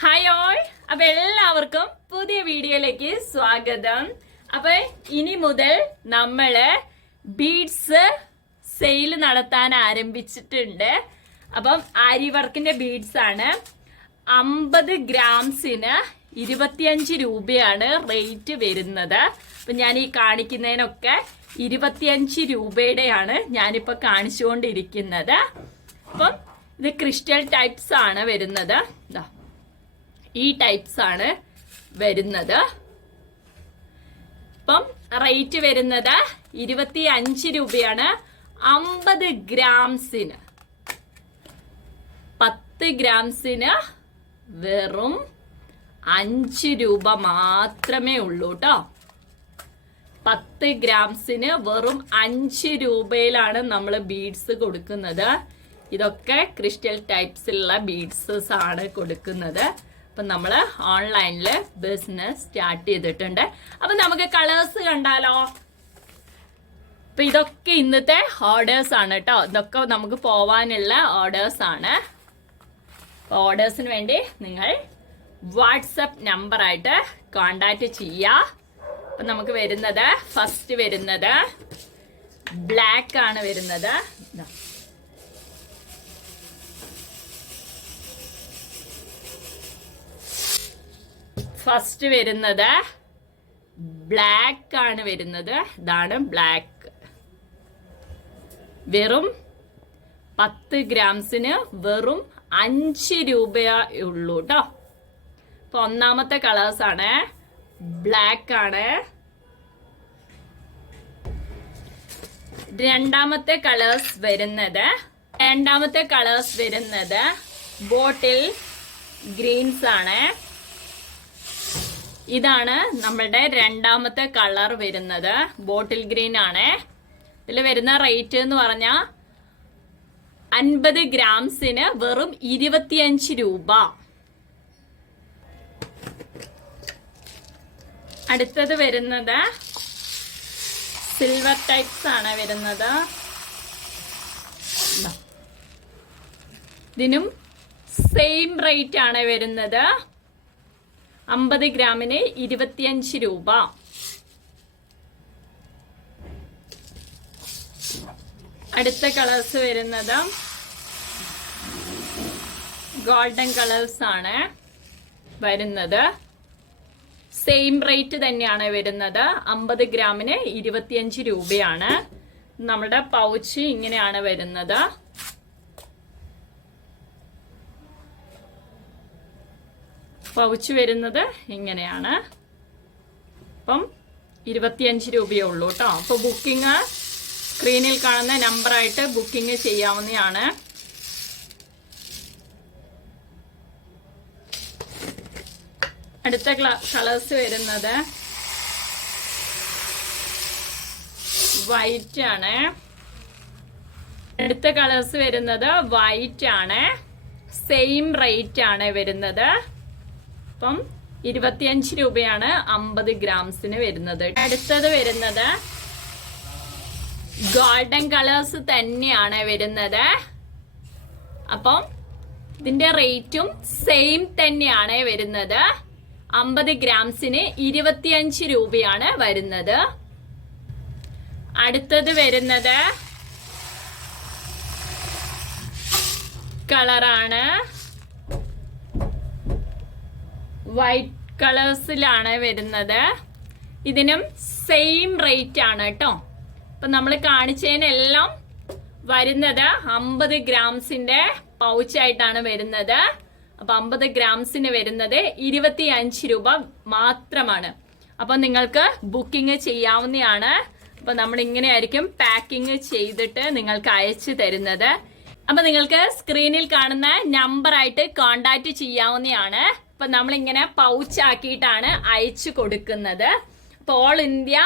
Hi all അപ്പൊ എല്ലാവർക്കും പുതിയ വീഡിയോയിലേക്ക് സ്വാഗതം. അപ്പൊ ഇനി മുതൽ നമ്മൾ ബീഡ്സ് സെയിൽ നടത്താൻ ആരംഭിച്ചിട്ടുണ്ട്. അപ്പം ആരി വർക്കിന്റെ ബീഡ്സ് ആണ്. അമ്പത് ഗ്രാംസിന് ഇരുപത്തിയഞ്ച് രൂപയാണ് റേറ്റ് വരുന്നത്. അപ്പൊ ഞാൻ ഈ കാണിക്കുന്നതിനൊക്കെ ഇരുപത്തിയഞ്ച് രൂപയുടെയാണ് ഞാനിപ്പോ കാണിച്ചുകൊണ്ടിരിക്കുന്നത്. അപ്പം ഇത് ക്രിസ്റ്റൽ ടൈപ്സ് ആണ് വരുന്നത്. ഇതാ ഈ ടൈപ്സ് ആണ് വരുന്നത്. ഇപ്പം റേറ്റ് വരുന്നത് ഇരുപത്തി അഞ്ച് രൂപയാണ്. അമ്പത് ഗ്രാംസിന്. പത്ത് ഗ്രാംസിന് വെറും അഞ്ച് രൂപ മാത്രമേ ഉള്ളൂ കേട്ടോ പത്ത് ഗ്രാംസിന് വെറും അഞ്ച് രൂപയിലാണ് നമ്മൾ ബീഡ്സ് കൊടുക്കുന്നത്. ഇതൊക്കെ ക്രിസ്റ്റൽ ടൈപ്സിലുള്ള ബീഡ്സസ് ആണ് കൊടുക്കുന്നത്. അപ്പൊ നമ്മൾ ഓൺലൈനിൽ ബിസിനസ് സ്റ്റാർട്ട് ചെയ്തിട്ടുണ്ട്. അപ്പൊ നമുക്ക് കളേഴ്സ് കണ്ടാലോ? അപ്പൊ ഇതൊക്കെ ഇന്നത്തെ ഓർഡേഴ്സ് ആണ് കേട്ടോ ഇതൊക്കെ നമുക്ക് പോവാനുള്ള ഓർഡേഴ്സ് ആണ്. ഓർഡേഴ്സിന് വേണ്ടി നിങ്ങൾ വാട്സപ്പ് നമ്പറായിട്ട് കോണ്ടാക്ട് ചെയ്യുക അപ്പൊ നമുക്ക് വരുന്നത് ഫസ്റ്റ് വരുന്നത് ബ്ലാക്ക് ആണ് വരുന്നത് ഇതാ. ഫസ്റ്റ് വരുന്നത് ബ്ലാക്ക് ആണ് വരുന്നത്. ഇതാണ് ബ്ലാക്ക് വെറും പത്ത് ഗ്രാംസിന് വെറും അഞ്ച് രൂപയേ ഉള്ളൂ കേട്ടോ അപ്പൊ ഒന്നാമത്തെ കളേഴ്സ് ആണ് ബ്ലാക്ക് ആണ്. രണ്ടാമത്തെ കളേഴ്സ് വരുന്നത്. രണ്ടാമത്തെ കളേഴ്സ് വരുന്നത് ബോട്ടിൽ ഗ്രീൻസ് ആണ്. ഇതാണ് നമ്മുടെ രണ്ടാമത്തെ കളർ വരുന്നത്. ബോട്ടിൽ ഗ്രീൻ ആണ്. ഇതിൽ വരുന്ന റേറ്റ് എന്ന് പറഞ്ഞാൽ അൻപത് ഗ്രാംസിന് വെറും ഇരുപത്തിയഞ്ച് രൂപ. അടുത്തത് വരുന്നത് സിൽവർ ടൈപ്സ് ആണ് വരുന്നത്. ഇതാ. ഇതിനും സെയിം റേറ്റ് ആണ് വരുന്നത്. അമ്പത് ഗ്രാമിന് ഇരുപത്തിയഞ്ച് രൂപ. അടുത്ത കളേഴ്സ് വരുന്നത് ഗോൾഡൻ കളേഴ്സ് ആണ് വരുന്നത്. സെയിം റേറ്റ് തന്നെയാണ് വരുന്നത്. അമ്പത് ഗ്രാമിന് ഇരുപത്തിയഞ്ച് രൂപയാണ്. നമ്മുടെ പൗച്ച് ഇങ്ങനെയാണ് വരുന്നത്. പൗച്ച് വരുന്നത് ഇങ്ങനെയാണ്. അപ്പം ഇരുപത്തിയഞ്ച് രൂപയേ ഉള്ളൂ കേട്ടോ അപ്പോൾ ബുക്കിംഗ് സ്ക്രീനിൽ കാണുന്ന നമ്പറായിട്ട് ബുക്കിംഗ് ചെയ്യാവുന്നതാണ്. അടുത്ത കളേഴ്സ് വരുന്നത് വൈറ്റ് ആണ്. അടുത്ത കളേഴ്സ് വരുന്നത് വൈറ്റ് ആണ്. സെയിം റേറ്റ് ആണ് വരുന്നത്. അപ്പം ഇരുപത്തിയഞ്ച് രൂപയാണ് അമ്പത് ഗ്രാംസിന് വരുന്നത്. അടുത്തത് വരുന്നത് ഗോൾഡൻ കളേഴ്സ് തന്നെയാണ് വരുന്നത്. അപ്പം ഇതിന്റെ റേറ്റും സെയിം തന്നെയാണ് വരുന്നത്. അമ്പത് ഗ്രാംസിന് ഇരുപത്തിയഞ്ച് രൂപയാണ് വരുന്നത്. അടുത്തത് വരുന്നത് കളറാണ്. വൈറ്റ് കളേഴ്സിലാണ് വരുന്നത്. ഇതിനും സെയിം റേറ്റ് ആണ് കേട്ടോ. അപ്പൊ നമ്മൾ കാണിച്ചതിനെല്ലാം വരുന്നത് അമ്പത് ഗ്രാംസിന്റെ പൗച്ചായിട്ടാണ് വരുന്നത്. അപ്പൊ അമ്പത് ഗ്രാംസിന് വരുന്നത് ഇരുപത്തി അഞ്ച് രൂപ മാത്രമാണ്. അപ്പൊ നിങ്ങൾക്ക് ബുക്കിംഗ് ചെയ്യാവുന്നതാണ്. അപ്പൊ നമ്മൾ ഇങ്ങനെയായിരിക്കും പാക്കിംഗ് ചെയ്തിട്ട് നിങ്ങൾക്ക് അയച്ചു തരുന്നത്. അപ്പൊ നിങ്ങൾക്ക് സ്ക്രീനിൽ കാണുന്ന നമ്പറായിട്ട് കോണ്ടാക്ട് ചെയ്യാവുന്നതാണ്. അപ്പൊ നമ്മളിങ്ങനെ പൗച്ച് ആക്കിയിട്ടാണ് അയച്ചു കൊടുക്കുന്നത്. അപ്പോൾ ഓൾ ഇന്ത്യ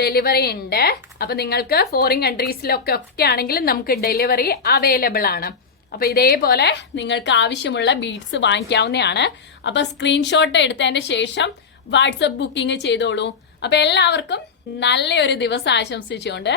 ഡെലിവറി ഉണ്ട്. അപ്പൊ നിങ്ങൾക്ക് ഫോറിൻ കൺട്രീസിലൊക്കെ ഒക്കെ ആണെങ്കിലും നമുക്ക് ഡെലിവറി അവൈലബിൾ ആണ്. അപ്പോൾ ഇതേപോലെ നിങ്ങൾക്ക് ആവശ്യമുള്ള ബീഡ്സ് വാങ്ങിക്കാവുന്നതാണ്. അപ്പോൾ സ്ക്രീൻഷോട്ട് എടുത്തതിന് ശേഷം വാട്സപ്പ് ബുക്കിംഗ് ചെയ്തോളൂ. അപ്പോൾ എല്ലാവർക്കും നല്ലൊരു ദിവസം ആശംസിച്ചുകൊണ്ട്